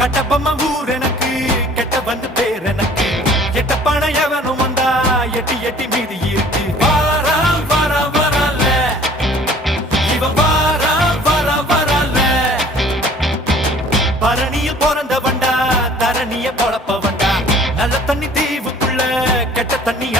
கட்டப்பம்ம ஊர் எனக்கு கெட்ட வந்து பேர் எனக்கு கெட்ட பண எவனும் வந்தா எட்டி எட்டி மீதி இருக்கு வாரா வர வரல இவன் வாரா வர வரல பரணியில் பிறந்த வண்டா தரணிய பொழப்ப வண்டா நல்ல தண்ணி தீவுக்குள்ள கெட்ட தண்ணி